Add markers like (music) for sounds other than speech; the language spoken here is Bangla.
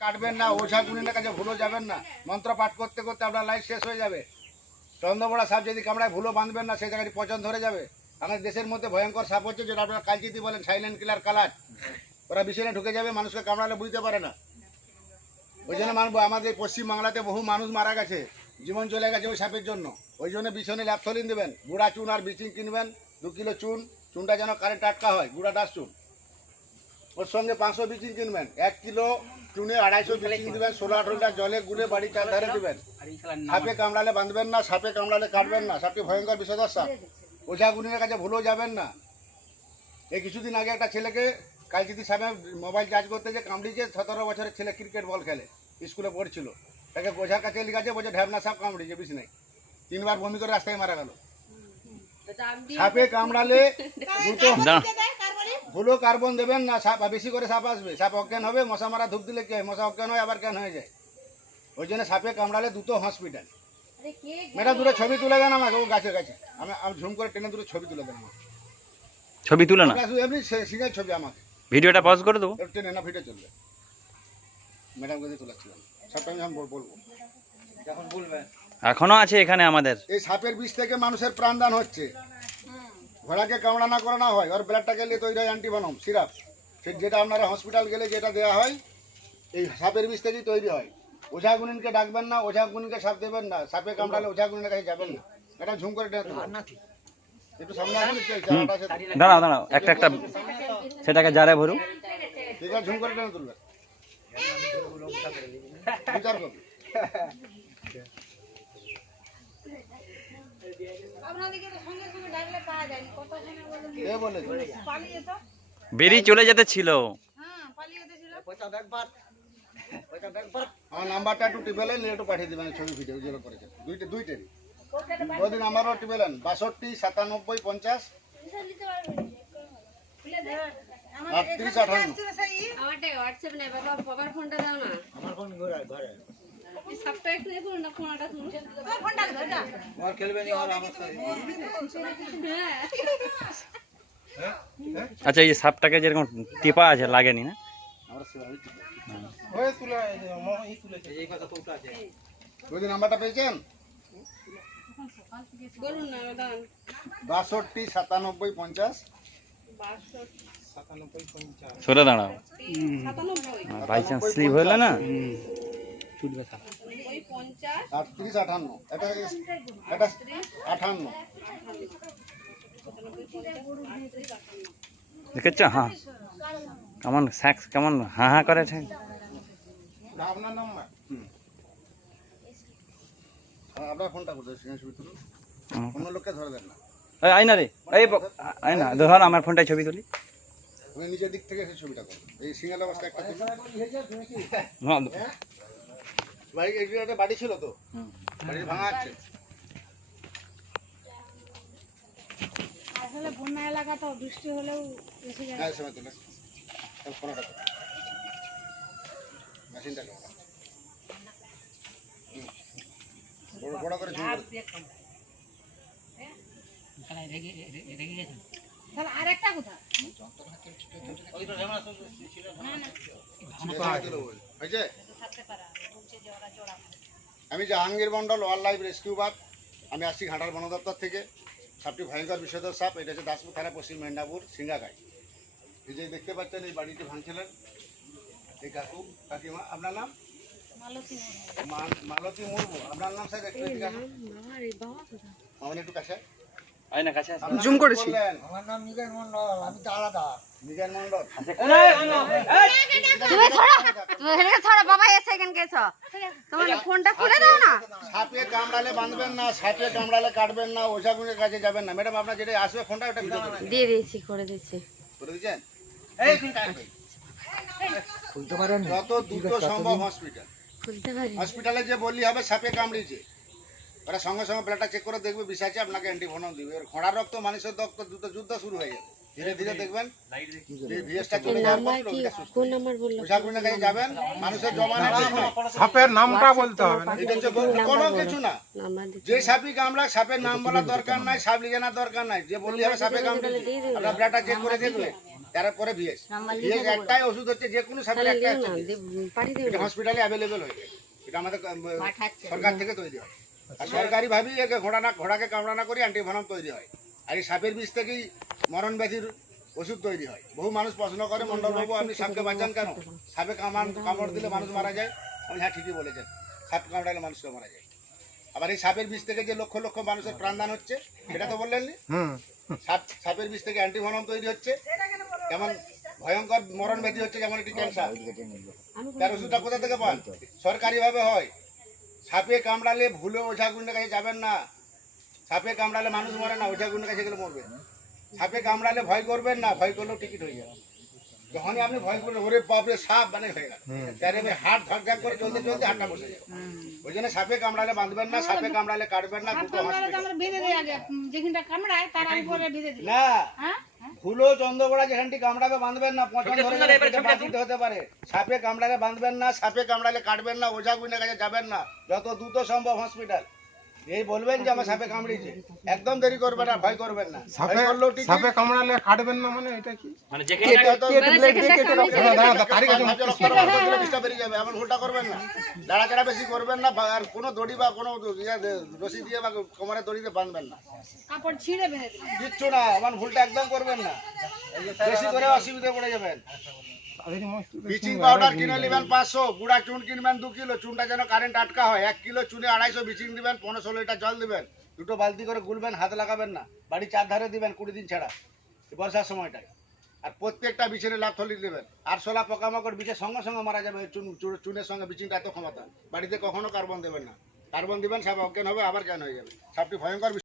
কাটবেন না, ওঝা গুণিনের কাছে ভুলো যাবেন না। মন্ত্র পাঠ করতে করতে আপনার লাইফ শেষ হয়ে যাবে। চন্দ্রবড়া সাপ যদি কামড়ায় ভুলো বাঁধবেন না, সেই জায়গাটি পচন ধরে যাবে। আমাদের দেশের মধ্যে ভয়ঙ্কর সাপ হচ্ছে যেটা আপনারা কালচিতি বলেন সাইলেন্ট কিলার কালার ওরা বিছানে ঢুকে যাবে, মানুষকে কামড়ালে বুঝতে পারে না। ওই জন্য মানবো, আমাদের পশ্চিম বাংলাতে বহু মানুষ মারা গেছে, জীবন চলে গেছে ওই সাপের জন্য। ওই জন্য বিছনে ল্যাপথলিন দেবেন। গুঁড়া চুন আর বিচিং কিনবেন, দু কিলো চুন, চুনটা যেন কারেন্ট টাটকা হয়, গুঁড়া ডাস চুন। ওর সঙ্গে পাঁচশো বিচিং কিনবেন। এক কিলো চুনে আড়াইশো বিচিং দেবেন ষোলো আঠারো লিটার জলে গুলে বাড়ি চার ধারে দেবেন। সাপে কামড়ালে বাঁধবেন না সাপে কামড়ালে কাটবেন না। সাপটি ভয়ঙ্কর বিষধর সাপ। ওঝা গুনিনের কাছে ভুলেও যাবেন না। এই কিছুদিন আগে একটা ছেলেকে কালকিতি সামনে মোবাইল চার্জ করতে যে কামড়িয়েছে সতেরো বছরের ছেলে ক্রিকেট বল খেলে স্কুলে পড়ছিল। তাকে ওঝার কাছে লিখাছে বলছে ঢ্যাবনা সাপ কামড়িয়েছে বেশি নাই? তিনবার বমি করে রাস্তায় মারা গেল। সাপে কামড়ালে (laughs) দুটো ভুলো কার্বন দেবেন না সাপ বেশি করে সাপ আসবে। সাপ অজ্ঞান হবে মশা মারা ধূপ দিলে কি? হয় মশা অজ্ঞান হয় আবার জ্ঞান হয়ে যায়? ওই জন্য সাপে কামড়ালে দুটো হসপিটাল মেয়েটা দূরে ছবি তুলে দেন আমাকে ও গাছে গাছে। আমি আমি ঝুম করে টেনে দূরে ছবি তুলে দেন আমাকে। ছবি তুলে না? এমনি সিঙ্গেল ছবি আমাকে। ভিডিওটা পজ করে দেবো? একটু টেনে না ভিডিও চলবে। ম্যাডামকে দিয়ে তোলাচ্ছিলাম সবটা আমি বলব। যখন বলবেন। এখনও আছে এখানে আমাদের। এই সাপের বিষ থেকে মানুষের প্রাণদান হচ্ছে। ঘোড়াকে কামড়ানা করানো হয় ওর ব্লাডটা গেলে তৈরি হয় অ্যান্টিভেনম সিরাপ। সে যেটা আপনারা হসপিটাল গেলে যেটা দেওয়া হয় এই সাপের বিষ থেকেই তৈরি হয়। ওঝা গুনিনকে ডাকবেন না ওঝা গুনিনকে সাপ দেবেন না সাপে কামড়ালে ওঝা গুনিনের কাছে যাবেন না। এটা ঝুম করে। একটু সামনে আসুন। দাঁড়াও দাঁড়াও একটা একটা সেটাকে জারে ভরু। আছে ঝুম করে টেনে তুলবেন (laughs) বিচার করুন আপনাদেরকে তো সঙ্গে সঙ্গে ডাকলে পাওয়া যায়নি কত সময় বলুন কে বলেছে পালিয়ে তো বেরিয়ে চলে যেতে ছিল। হ্যাঁ আমার নাম্বারটা একটু টিপেলেন একটু পাঠিয়ে দেবেন ছবি ভিডিও যেগুলো করেছেন। দুইটা দুইটারই টিপেলেন বাষট্টি সাতানব্বই পঞ্চাশ। আটত্রিশ আঠান্ন ফোনটা দাও না। আমার ফোন ঘরে এই সাপটা একটু দেখুন না ফোনটা শুনুন ফোনটা ধরে না হ্যাঁ। আচ্ছা এই যে সাপটাকে যেরকম টিপা আছে লাগেনি না? আমরা সেভাবেই টিপে। যদি নাম্বারটা পেয়েছেন? বলুন না দাঁড়ান। বাষট্টি সাতানব্বই পঞ্চাশ। সরে দাঁড়াও। সাতানব্বই। বাই চান্স স্লিপ হইলে না? ওই পঞ্চাশ আটত্রিশ আঠান্ন। এটা দেখেছ? হ্যাঁ। কেমন স্যাক্স কেমন হা হা করে ঠেক আপনার নাম্বার হুম। আপনার ফোনটা করতে ছবি তুলুন অন্য লোককে ধরে দেন না। এই আয় না রে। এই ব- না ধর আমার ফোনটায় ছবি তুলি। তুমি নিজের দিক থেকে সেই ছবিটা করো এই সিঙ্গেল অবস্থা একটা বাড়ি এই জায়গাটা বাড়ি ছিল তো? বাড়ি ভাঙা আছে। আসলে বন্যা এলাকা তো বৃষ্টি হলেও এসে যায় হ্যাঁ সময় তুলে ফোনটা মেশিনটা বড় বড় করে ঝুম করে। তাহলে আরেকটা কোথা আমি Jahangir Mondal wildlife rescue বাদ আমি আসছি ঘাটাল বন দপ্তর থেকে। সাপটি ভয়ঙ্কর বিষধর সাপ এটা হচ্ছে দাসপুর থানা পশ্চিম মেদিনীপুর সিঙ্গাগাই এই যে দেখতে পাচ্ছেন এই বাড়িটি ভাঙছিলেন এই কাকু কাকিমা আপনার নাম? মালতী মুর্মু। আপনার নাম স্যার একটু এদিকে একটু কাছে কাছে জুম করেছি। আমার নাম মন্ডল আমি তো আলাদা। মন্ডল তুমি ছড়া তুমি এখানে ছড়া বাবা এসে এখানে গেছো তোমার ফোনটা খুলে দাও না। সাপে কামড়ালে বাঁধবেন না সাপে কামড়ালে কাটবেন না ওঝা গুণের কাছে যাবেন না। ম্যাডাম আপনার যেটা আসবে ফোনটা ওটা করে দিয়ে দিয়েছি করে দিচ্ছি করে দিচ্ছেন খুলতে পারেন যত দ্রুত সম্ভব হসপিটাল খুলতে পারি হসপিটালে যে বললি হবে সাপে কামড়িয়েছে। ওরা সঙ্গে সঙ্গে ব্লাডটা চেক করে দেখবে বিষ আছে আপনাকে অ্যান্টিভেনম দিবে। এর ঘোড়ার রক্ত মানুষের রক্ত দ্রুত যুদ্ধ শুরু হয়ে যাবে ধীরে ধীরে দেখবেন ভিএসটা চলে যাওয়ার পর রোগীটা সুস্থ গুণের কাছে যাবেন মানুষের জমানের সাপের নামটা বলতে হবে এটা হচ্ছে কোনো কিছু না। যে সাপই কামড়া সাপের নাম বলার দরকার নাই সাপ লিয়ে জানার দরকার নাই। যে বললি হবে সাপে কামড়িয়েছে আপনার ব্লাডটা চেক করে দেখবে তারপরে ভিএস ভিএস একটাই ওষুধ হচ্ছে যে কোনো সাপের তাহলে একটা দিও পাঠিয়ে দিও হসপিটালে অ্যাভেলেবেল হয়ে যায় এটা আমাদের সরকার থেকে তৈরি হয়। আর সরকারি ভাবেই একে ঘোড়া না ঘোড়াকে কামড়া না করে অ্যান্টিভেনম তৈরি হয়। আর এই সাপের বিষ থেকেই মরণ ব্যাধির ওষুধ তৈরি হয়। বহু মানুষ প্রশ্ন করে মন্ডলবাবু আপনি সাপকে বাঁচান কেন? সাপে কামড় কামড় দিলে মানুষ মারা যায়? আমি হ্যাঁ ঠিকই বলেছেন। সাপ কামড়ালে মানুষকে মারা যায়। আবার এই সাপের বিষ থেকে যে লক্ষ লক্ষ মানুষের প্রাণদান হচ্ছে সেটা তো বললেন নি? সাপ সাপের বিষ থেকে অ্যান্টিভেনম তৈরি হচ্ছে। যেমন ভয়ঙ্কর মরণ ব্যাধি হচ্ছে যেমন একটি ক্যান্সার। তার ওষুধটা কোথা থেকে পান? সরকারিভাবে হয়। সাপে কামড়ালে ভুলে ওঝা গুন্ডের কাছে যাবেন না। সাপে কামড়ালে মানুষ মরে না ওঝা গুন্ডের কাছে গেলে মরবে। সাপে কামড়ালে ভয় করবেন না ভয় করলেও টিকিট হয়ে যাবে। যখনই আপনি ভয় করলেন ওরে বাপরে সাপ মানে হয়ে গেল। তার এবার হাট ঝাক ঝাক করে চলতে চলতে হাটটা বসে যাবে। ওই জন্য সাপে কামড়ালে বাঁধবেন না সাপে কামড়ালে কাটবেন না দুটো না। হ্যাঁ চন্দ্রগোড়া যেখানটি কামড়াবে বাঁধবেন না পচন ধরে হতে পারে। সাপে কামড়ালে বাঁধবেন না সাপে কামড়ালে কাটবেন না ওঝা গুনের কাছে যাবেন না। যত দ্রুত সম্ভব হসপিটাল এই বলবেন যে আমার সাপে কামড়িয়েছে একদম দেরি করবেন না ভয় করবেন না। সাপে সাপে কামড়ালে কাটবেন না মানে এটা কি? মানে কামড়েছে দাঁড়া, দাঁড়া, যাবে এমন ভুলটা করবেন না। দাঁড়াচাড়া বেশি করবেন না আর কোনো দড়ি বা কোনো রশি দিয়ে বা কোমরে দড়িতে বাঁধবেন না। কাপড় ছিঁড়ে কিচ্ছু না এমন ভুলটা একদম করবেন না। বেশি করে অসুবিধা পড়ে যাবেন। ব্লিচিং পাউডার কিনে নেবেন পাঁচশো গুঁড়া চুন কিনবেন দু কিলো চুনটা যেন কারেন্ট আটকা হয়। এক কিলো চুনে আড়াইশো ব্লিচিং দিবেন পনেরো লিটার জল দিবেন। দুটো বালতি করে গুলবেন হাত লাগাবেন না। বাড়ি চার ধারে দিবেন কুড়ি দিন ছাড়া বর্ষার সময়টায়। আর প্রত্যেকটা বিছানে দিবেন। আর সোলা পোকামাকড় বিছের সঙ্গে সঙ্গে মারা যাবে চুন চুন- চুনের সঙ্গে বিচিংটা এত ক্ষমতা। বাড়িতে কখনো কার্বন দেবেন না। কার্বন দিবেন সাপ অজ্ঞান হবে আবার জ্ঞান হয়ে যাবে। সাপটি ভয়ঙ্কর।